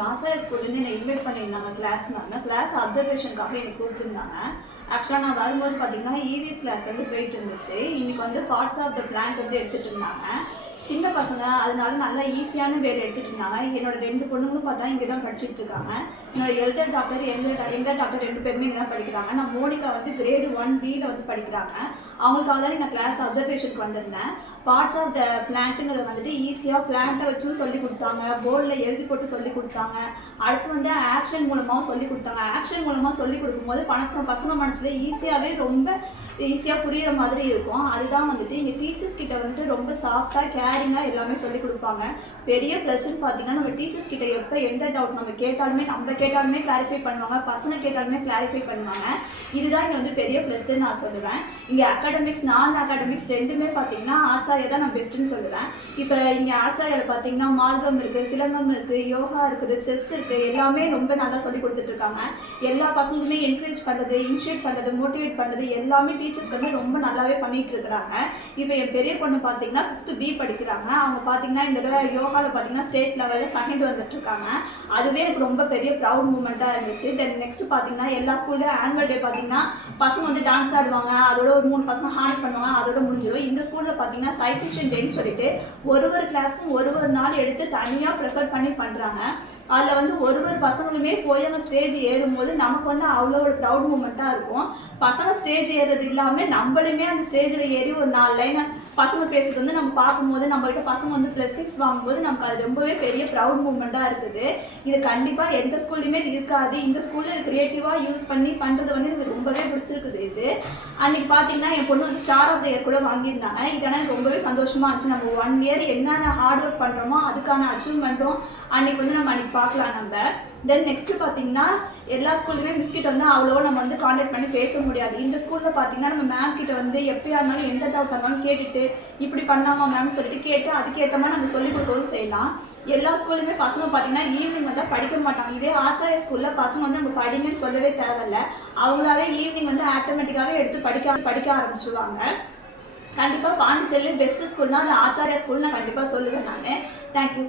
இன்னைக்கு ஆச்சாரிய ஸ்கூல்லேருந்து என்னை இன்வைட் பண்ணியிருந்தாங்க கிளாஸ் அப்சர்வேஷனுக்காக என்னை கூப்பிட்டுருந்தாங்க. ஆக்சுவலாக நான் வரும்போது பார்த்தீங்கன்னா இவிஎஸ் கிளாஸ் வந்து போயிட்டு இருந்துச்சு. இன்னைக்கு வந்து பார்ட்ஸ் ஆஃப் த பிளான்ட் வந்து எடுத்துகிட்டு இருந்தாங்க. சின்ன பசங்க, அதனால நல்லா ஈஸியான வேலை எடுத்துகிட்டு இருந்தாங்க. என்னோட 2 பொண்ணுங்களும் பார்த்தா இங்கே தான் படிச்சுட்டு இருக்காங்க. என்னோட எல்டர் டாக்டர் எங்கள் டாக்டர் 2 பேருமே இங்கே தான் படிக்கிறாங்க. நான் மோனிகா வந்து கிரேடு 1Bயில் வந்து படிக்கிறாங்க. அவங்களுக்காக தான் நான் கிளாஸ் அப்சர்வேஷனுக்கு வந்திருந்தேன். பார்ட்ஸ் ஆஃப் த பிளான்ட்டுங்கிறத வந்துட்டு ஈஸியாக பிளான்ட்டை வச்சும் சொல்லி கொடுத்தாங்க, போர்டில் எழுதி போட்டு சொல்லி கொடுத்தாங்க. அடுத்து வந்து ஆக்ஷன் மூலமாகவும் சொல்லி கொடுத்தாங்க. ஆக்ஷன் மூலமாக சொல்லி கொடுக்கும்போது பசங்க மனசில் ரொம்ப ஈஸியாக புரிகிற மாதிரி இருக்கும். அதுதான் வந்துட்டு இங்கே டீச்சர்ஸ் கிட்ட வந்துட்டு ரொம்ப சாஃப்டாக கேரிங்காக எல்லாமே சொல்லி கொடுப்பாங்க. பெரிய ப்ளஸ்ன்னு பார்த்தீங்கன்னா நம்ம டீச்சர்ஸ் கிட்ட எப்போ எந்த டவுட் நம்ம கேட்டாலுமே கிளாரிஃபை பண்ணுவாங்க, பசங்க கேட்டாலுமே கிளாரிஃபை பண்ணுவாங்க. இதுதான் இங்கே வந்து பெரிய ப்ளஸ்ன்னு நான் சொல்லுவேன். இங்கே அகாடமிக்ஸ் நான் அகாடமிக்ஸ் ரெண்டுமே பார்த்தீங்கன்னா ஆச்சாரியா தான் நான் பெஸ்ட்டுன்னு சொல்லுவேன். இப்போ இங்கே ஆச்சாரியாவில் பார்த்தீங்கன்னா மார்க்கம் இருக்குது, சிலம்பம் இருக்குது, யோகா இருக்குது, செஸ் இருக்குது, எல்லாமே ரொம்ப நல்லா சொல்லி கொடுத்துட்ருக்காங்க. எல்லா பசங்களுமே என்கரேஜ் பண்ணுறது, இனிஷியேட் பண்ணுறது, மோட்டிவேட் பண்ணுறது எல்லாமே டீச்சர்ஸ் வந்து ரொம்ப நல்லாவே பண்ணிட்டு இருக்கிறாங்க. இப்போ என் பெரிய பொண்ணு பார்த்தீங்கன்னா 5th B படிக்கிறாங்க. அவங்க பார்த்தீங்கன்னா இந்த தடவை யோகாவில் பார்த்தீங்கன்னா ஸ்டேட் லெவலில் 2nd வந்துட்டு இருக்காங்க. அதுவே எனக்கு ரொம்ப பெரிய ப்ரௌட் மூமெண்ட்டாக இருந்துச்சு. தென் நெக்ஸ்ட் பார்த்தீங்கன்னா எல்லா ஸ்கூல்லையும் ஆனுவல் டே பார்த்தீங்கன்னா பசங்க வந்து டான்ஸ் ஆடுவாங்க, அதோட ஒரு 3 பசங்க ஹார்ன் பண்ணுவாங்க, அதோட முடிஞ்சிடும். இந்த ஸ்கூலில் பார்த்தீங்கன்னா சைட்டிஷன் டேன்னு சொல்லிட்டு ஒரு கிளாஸ்க்கும் ஒரு நாள் எடுத்து தனியாக ப்ரிஃபர் பண்ணி பண்ணுறாங்க. அதில் வந்து ஒரு பசங்களுமே போய் அந்த ஸ்டேஜ் ஏறும்போது நமக்கு வந்து அவ்வளோ ஒரு ப்ரௌட் மூமெண்ட்டாக இருக்கும். பசங்க ஸ்டேஜ் ஏறுறது இல்லாமல் நம்மளுமே அந்த ஸ்டேஜில் ஏறி ஒரு 4 லைன் பசங்க பேசுறது வந்து நம்ம பார்க்கும்போது நம்மகிட்ட பசங்க வந்து +6 வாங்கும்போது நமக்கு அது ரொம்பவே பெரிய ப்ரௌட் மூமெண்ட்டாக இருக்குது. இது கண்டிப்பாக எந்த ஸ்கூல்லையுமே இது இருக்காது. இந்த ஸ்கூலில் இது க்ரியேட்டிவாக யூஸ் பண்ணி பண்ணுறது வந்து எனக்கு ரொம்பவே பிடிச்சிருக்குது. இது அன்றைக்கி பார்த்தீங்கன்னா என் பொண்ணு வந்து ஸ்டார் ஆஃப் த இயர் கூட வாங்கியிருந்தாங்க. இதனால் எனக்கு ரொம்பவே சந்தோஷமாக இருந்துச்சு. நம்ம 1 இயர் என்னென்ன ஹார்ட் ஒர்க் பண்ணுறோமோ அதுக்கான அச்சீவ்மெண்ட்டும் அன்றைக்கி வந்து நம்ம பார்க்கலாம் நம்ம. தென் நெக்ஸ்ட்டு பார்த்தீங்கன்னா எல்லா ஸ்கூல்லையுமே மிஸ்கிட்ட வந்து அவ்வளோ நம்ம வந்து கான்டாக்ட் பண்ணி பேச முடியாது. இந்த ஸ்கூலில் பார்த்தீங்கன்னா நம்ம மேம் கிட்ட வந்து எப்போயா இருந்தாலும் எந்த டவுட் இருந்தாலும் கேட்டுட்டு இப்படி பண்ணாமா மேம்னு சொல்லிட்டு கேட்டு அதுக்கேற்ற மாதிரி நம்ம சொல்லிக் கொடுக்கவும் செய்யலாம். எல்லா ஸ்கூல்லையுமே பசங்க பார்த்தீங்கன்னா ஈவினிங் வந்தால் படிக்க மாட்டாங்க. இதே ஆச்சாரிய ஸ்கூலில் பசங்க வந்து நம்ம படிங்கன்னு சொல்லவே தேவையில்லை. அவங்களாவே ஈவினிங் வந்து ஆட்டோமேட்டிக்காகவே எடுத்து படிக்க ஆரம்பிச்சுடுவாங்க. கண்டிப்பாக பாண்டிச்சேரியில் பெஸ்ட்டு ஸ்கூல்னால் அது ஆச்சாரியா ஸ்கூல் நான் கண்டிப்பாக சொல்லுவேன் நான். தேங்க்யூ.